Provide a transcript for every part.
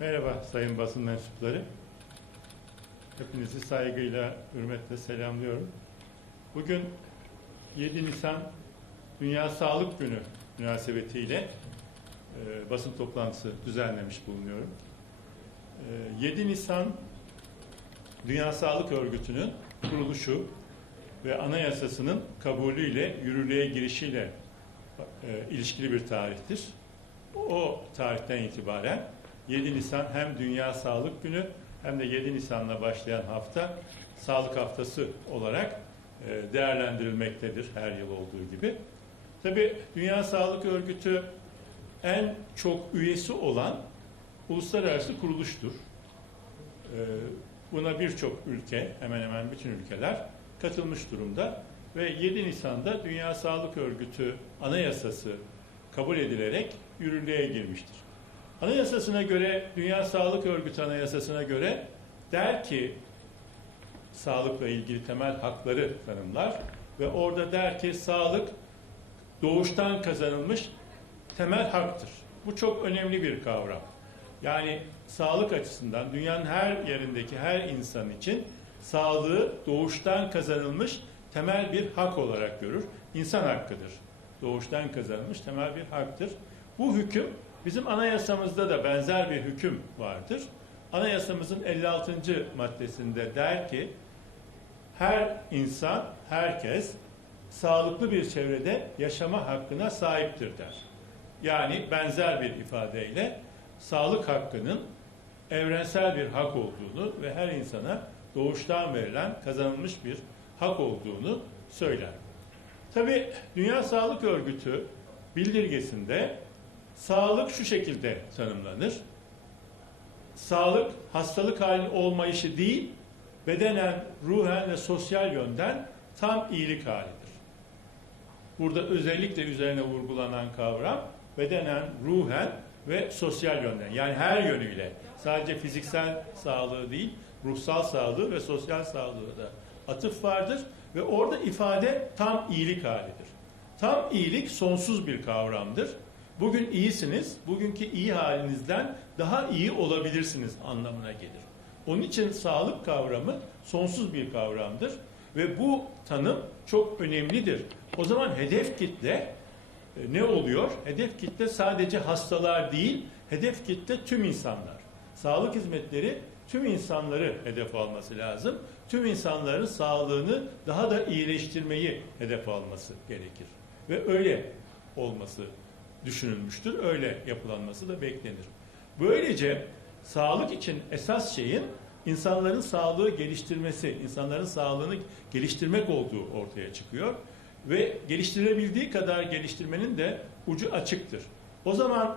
Merhaba sayın basın mensupları. Hepinizi saygıyla, hürmetle selamlıyorum. Bugün 7 Nisan Dünya Sağlık Günü münasebetiyle e, basın toplantısı düzenlemiş bulunuyorum. E, 7 Nisan Dünya Sağlık Örgütü'nün kuruluşu ve anayasasının kabulüyle, yürürlüğe girişiyle e, ilişkili bir tarihtir. O tarihten itibaren 7 Nisan hem Dünya Sağlık Günü hem de 7 Nisan'la başlayan hafta Sağlık Haftası olarak e, değerlendirilmektedir her yıl olduğu gibi. Tabi Dünya Sağlık Örgütü en çok üyesi olan uluslararası kuruluştur. E, Buna birçok ülke, hemen hemen bütün ülkeler katılmış durumda ve 7 Nisan'da Dünya Sağlık Örgütü anayasası kabul edilerek yürürlüğe girmiştir. Anayasasına göre, Dünya Sağlık Örgütü anayasasına göre der ki sağlıkla ilgili temel hakları tanımlar ve orada der ki sağlık doğuştan kazanılmış temel haktır. Bu çok önemli bir kavram. Yani sağlık açısından dünyanın her yerindeki her insan için sağlığı doğuştan kazanılmış temel bir hak olarak görür. İnsan hakkıdır. Doğuştan kazanılmış temel bir haktır. Bu hüküm bizim anayasamızda da benzer bir hüküm vardır. Anayasamızın 56. maddesinde der ki her insan, herkes sağlıklı bir çevrede yaşama hakkına sahiptir der. Yani benzer bir ifadeyle sağlık hakkının evrensel bir hak olduğunu ve her insana doğuştan verilen kazanılmış bir hak olduğunu söyler. Tabi Dünya Sağlık Örgütü bildirgesinde sağlık şu şekilde tanımlanır. Sağlık hastalık halinin olmayışı değil, bedenen, ruhen ve sosyal yönden tam iyilik halidir. Burada özellikle üzerine vurgulanan kavram bedenen, ruhen ve sosyal yönden yani her yönüyle sadece fiziksel sağlığı değil ruhsal sağlığı ve sosyal sağlığı da atıf vardır ve orada ifade tam iyilik halidir. Tam iyilik sonsuz bir kavramdır. Bugün iyisiniz, bugünkü iyi halinizden daha iyi olabilirsiniz anlamına gelir. Onun için sağlık kavramı sonsuz bir kavramdır ve bu tanım çok önemlidir. O zaman hedef kitle e, ne oluyor? Hedef kitle sadece hastalar değil, hedef kitle tüm insanlar. Sağlık hizmetleri tüm insanları hedef alması lazım. Tüm insanların sağlığını daha da iyileştirmeyi hedef alması gerekir. Ve öyle olması düşünülmüştür. Öyle yapılanması da beklenir. Böylece sağlık için esas şeyin insanların sağlığı geliştirmesi, insanların sağlığını geliştirmek olduğu ortaya çıkıyor. Ve geliştirebildiği kadar geliştirmenin de ucu açıktır. O zaman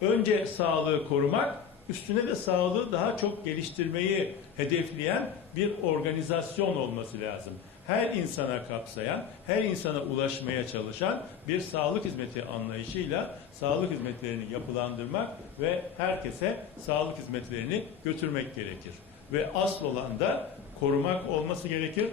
önce sağlığı korumak, üstüne de sağlığı daha çok geliştirmeyi hedefleyen bir organizasyon olması lazım. Her insana kapsayan, her insana ulaşmaya çalışan bir sağlık hizmeti anlayışıyla sağlık hizmetlerini yapılandırmak ve herkese sağlık hizmetlerini götürmek gerekir. Ve asıl olan da korumak olması gerekir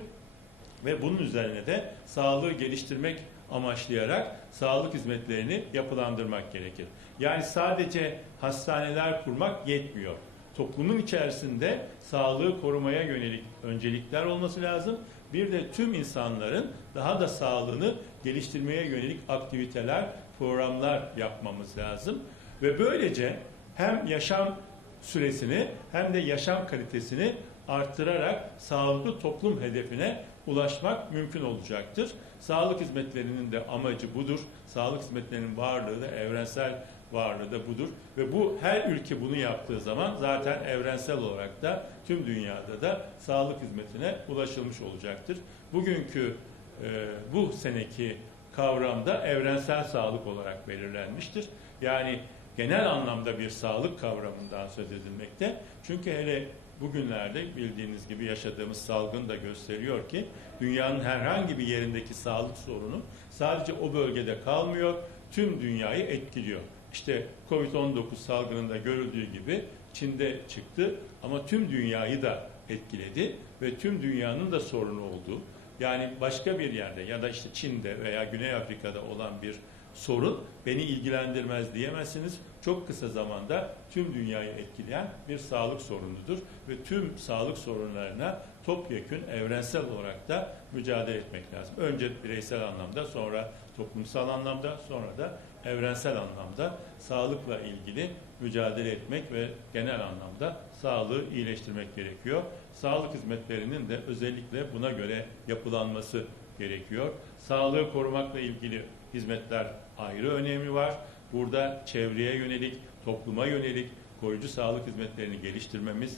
ve bunun üzerine de sağlığı geliştirmek amaçlayarak sağlık hizmetlerini yapılandırmak gerekir. Yani sadece hastaneler kurmak yetmiyor. Toplumun içerisinde sağlığı korumaya yönelik öncelikler olması lazım. Bir de tüm insanların daha da sağlığını geliştirmeye yönelik aktiviteler, programlar yapmamız lazım. Ve böylece hem yaşam süresini hem de yaşam kalitesini arttırarak sağlıklı toplum hedefine ulaşmak mümkün olacaktır. Sağlık hizmetlerinin de amacı budur. Sağlık hizmetlerinin varlığı da evrensel varlığı da budur. Ve bu her ülke bunu yaptığı zaman zaten evrensel olarak da tüm dünyada da sağlık hizmetine ulaşılmış olacaktır. Bugünkü e, bu seneki kavramda evrensel sağlık olarak belirlenmiştir. Yani genel anlamda bir sağlık kavramından söz edilmekte. Çünkü hele bugünlerde bildiğiniz gibi yaşadığımız salgın da gösteriyor ki dünyanın herhangi bir yerindeki sağlık sorunu sadece o bölgede kalmıyor, tüm dünyayı etkiliyor. İşte Covid-19 salgınında görüldüğü gibi Çin'de çıktı ama tüm dünyayı da etkiledi ve tüm dünyanın da sorunu oldu. Yani başka bir yerde ya da işte Çin'de veya Güney Afrika'da olan bir sorun beni ilgilendirmez diyemezsiniz. Çok kısa zamanda tüm dünyayı etkileyen bir sağlık sorunudur ve tüm sağlık sorunlarına topyekün evrensel olarak da mücadele etmek lazım. Önce bireysel anlamda, sonra toplumsal anlamda, sonra da evrensel anlamda sağlıkla ilgili mücadele etmek ve genel anlamda sağlığı iyileştirmek gerekiyor. Sağlık hizmetlerinin de özellikle buna göre yapılanması gerekiyor. Sağlığı korumakla ilgili hizmetler ayrı önemi var. Burada çevreye yönelik, topluma yönelik koruyucu sağlık hizmetlerini geliştirmemiz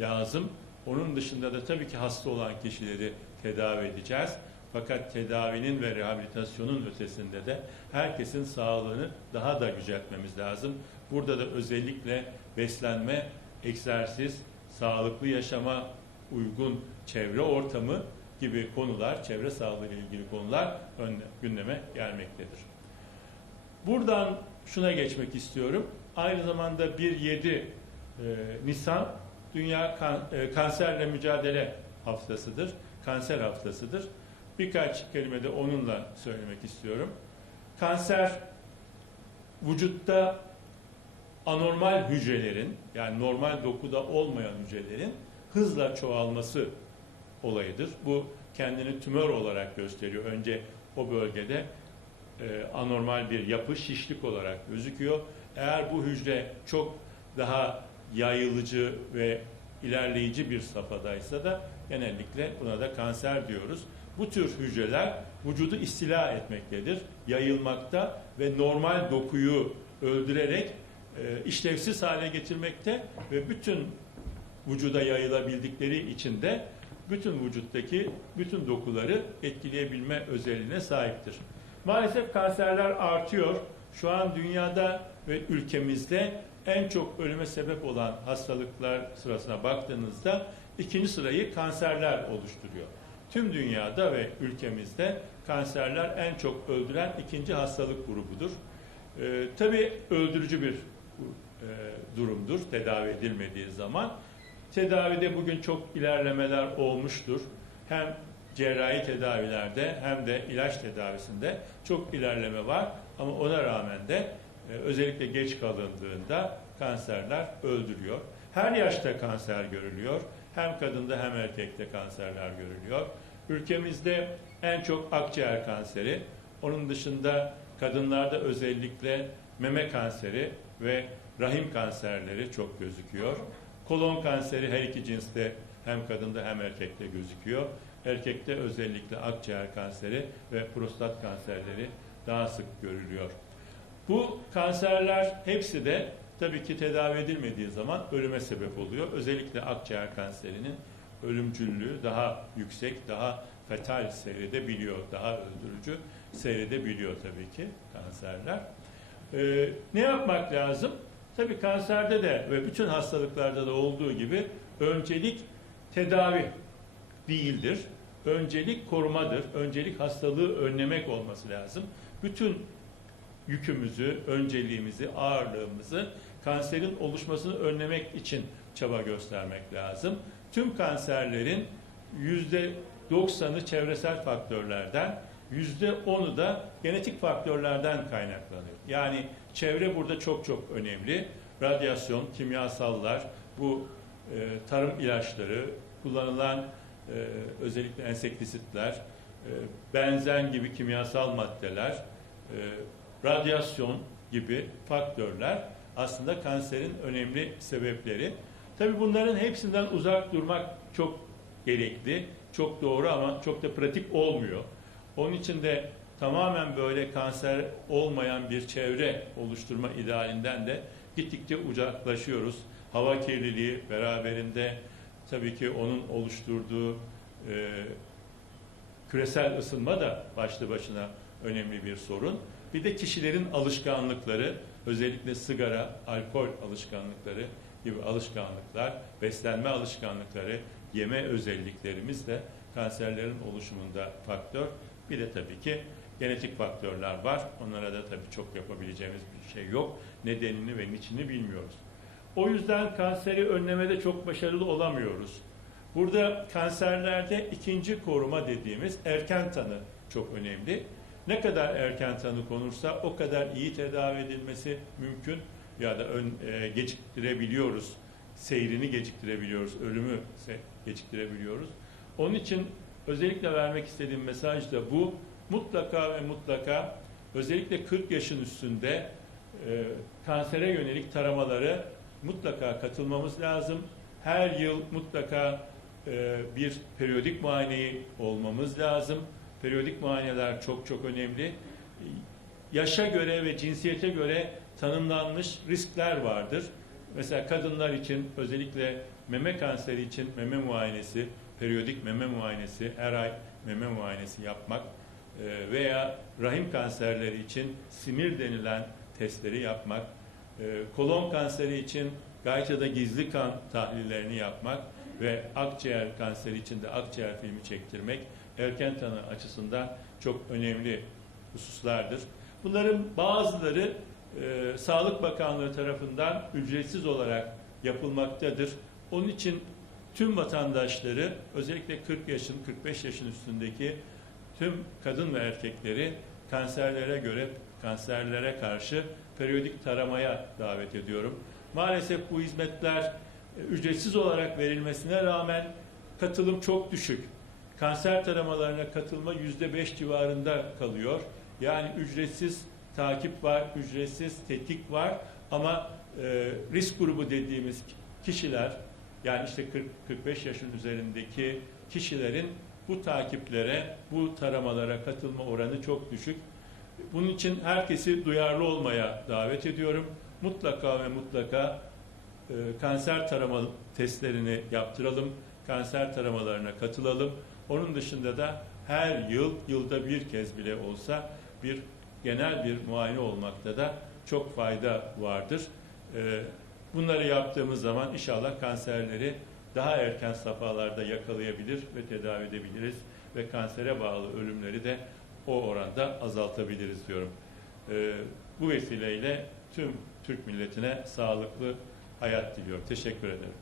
lazım. Onun dışında da tabii ki hasta olan kişileri tedavi edeceğiz. Fakat tedavinin ve rehabilitasyonun ötesinde de herkesin sağlığını daha da yüceltmemiz lazım. Burada da özellikle beslenme, egzersiz, sağlıklı yaşama uygun çevre ortamı gibi konular, çevre sağlığı ile ilgili konular önde, gündeme gelmektedir. Buradan şuna geçmek istiyorum. Aynı zamanda 1-7 e, Nisan Dünya kan, e, Kanserle Mücadele Haftasıdır. Kanser haftasıdır. Birkaç kelime de onunla söylemek istiyorum. Kanser vücutta anormal hücrelerin yani normal dokuda olmayan hücrelerin hızla çoğalması olayıdır. Bu kendini tümör olarak gösteriyor. Önce o bölgede e, anormal bir yapı şişlik olarak gözüküyor. Eğer bu hücre çok daha yayılıcı ve ilerleyici bir safhadaysa da genellikle buna da kanser diyoruz. Bu tür hücreler vücudu istila etmektedir, yayılmakta ve normal dokuyu öldürerek e, işlevsiz hale getirmekte ve bütün vücuda yayılabildikleri için de bütün vücuttaki bütün dokuları etkileyebilme özelliğine sahiptir. Maalesef kanserler artıyor. Şu an dünyada ve ülkemizde en çok ölüme sebep olan hastalıklar sırasına baktığınızda ikinci sırayı kanserler oluşturuyor. Tüm dünyada ve ülkemizde kanserler en çok öldüren ikinci hastalık grubudur. Ee, tabii öldürücü bir e, durumdur tedavi edilmediği zaman. Tedavide bugün çok ilerlemeler olmuştur. Hem cerrahi tedavilerde hem de ilaç tedavisinde çok ilerleme var. Ama ona rağmen de e, özellikle geç kalındığında kanserler öldürüyor. Her yaşta kanser görülüyor. Hem kadında hem erkekte kanserler görülüyor. Ülkemizde en çok akciğer kanseri, onun dışında kadınlarda özellikle meme kanseri ve rahim kanserleri çok gözüküyor. Kolon kanseri her iki cinste hem kadında hem erkekte gözüküyor. Erkekte özellikle akciğer kanseri ve prostat kanserleri daha sık görülüyor. Bu kanserler hepsi de tabii ki tedavi edilmediği zaman ölüme sebep oluyor. Özellikle akciğer kanserinin ölümcüllüğü daha yüksek, daha fetal seyredebiliyor, daha öldürücü seyredebiliyor tabii ki kanserler. Ee, ne yapmak lazım? Tabii kanserde de ve bütün hastalıklarda da olduğu gibi öncelik tedavi değildir. Öncelik korumadır. Öncelik hastalığı önlemek olması lazım. Bütün yükümüzü, önceliğimizi, ağırlığımızı kanserin oluşmasını önlemek için çaba göstermek lazım. Tüm kanserlerin yüzde 90'ı çevresel faktörlerden, yüzde 10'u da genetik faktörlerden kaynaklanıyor. Yani çevre burada çok çok önemli. Radyasyon, kimyasallar, bu e, tarım ilaçları, kullanılan e, özellikle ensektisitler, e, benzen gibi kimyasal maddeler, e, radyasyon gibi faktörler aslında kanserin önemli sebepleri. Tabii bunların hepsinden uzak durmak çok gerekli, çok doğru ama çok da pratik olmuyor. Onun için de tamamen böyle kanser olmayan bir çevre oluşturma idealinden de gittikçe uzaklaşıyoruz. Hava kirliliği beraberinde tabii ki onun oluşturduğu e, küresel ısınma da başlı başına önemli bir sorun. Bir de kişilerin alışkanlıkları, özellikle sigara, alkol alışkanlıkları gibi alışkanlıklar, beslenme alışkanlıkları, yeme özelliklerimiz de kanserlerin oluşumunda faktör. Bir de tabii ki genetik faktörler var. Onlara da tabii çok yapabileceğimiz bir şey yok. Nedenini ve niçini bilmiyoruz. O yüzden kanseri önlemede çok başarılı olamıyoruz. Burada kanserlerde ikinci koruma dediğimiz erken tanı çok önemli. Ne kadar erken tanı konursa o kadar iyi tedavi edilmesi mümkün ya da ön, e, geciktirebiliyoruz. Seyrini geciktirebiliyoruz, ölümü geciktirebiliyoruz. Onun için özellikle vermek istediğim mesaj da bu. Mutlaka ve mutlaka özellikle 40 yaşın üstünde e, kansere yönelik taramaları mutlaka katılmamız lazım. Her yıl mutlaka e, bir periyodik muayeneyi olmamız lazım. Periyodik muayeneler çok çok önemli. Yaşa göre ve cinsiyete göre tanımlanmış riskler vardır. Mesela kadınlar için özellikle meme kanseri için meme muayenesi, periyodik meme muayenesi, her ay meme muayenesi yapmak e, veya rahim kanserleri için simir denilen testleri yapmak, e, kolon kanseri için gayet ya da gizli kan tahlillerini yapmak ve akciğer kanseri için de akciğer filmi çektirmek erken tanı açısından çok önemli hususlardır. Bunların bazıları e, Sağlık Bakanlığı tarafından ücretsiz olarak yapılmaktadır. Onun için tüm vatandaşları özellikle 40 yaşın 45 yaşın üstündeki tüm kadın ve erkekleri kanserlere göre kanserlere karşı periyodik taramaya davet ediyorum. Maalesef bu hizmetler e, ücretsiz olarak verilmesine rağmen katılım çok düşük. Kanser taramalarına katılma yüzde beş civarında kalıyor. Yani ücretsiz takip var, ücretsiz tetkik var ama e, risk grubu dediğimiz kişiler yani işte 40-45 yaşın üzerindeki kişilerin bu takiplere, bu taramalara katılma oranı çok düşük. Bunun için herkesi duyarlı olmaya davet ediyorum. Mutlaka ve mutlaka e, kanser tarama testlerini yaptıralım, kanser taramalarına katılalım. Onun dışında da her yıl, yılda bir kez bile olsa bir genel bir muayene olmakta da çok fayda vardır. E, bunları yaptığımız zaman inşallah kanserleri daha erken safhalarda yakalayabilir ve tedavi edebiliriz ve kansere bağlı ölümleri de o oranda azaltabiliriz diyorum. Ee, bu vesileyle tüm Türk milletine sağlıklı hayat diliyorum. Teşekkür ederim.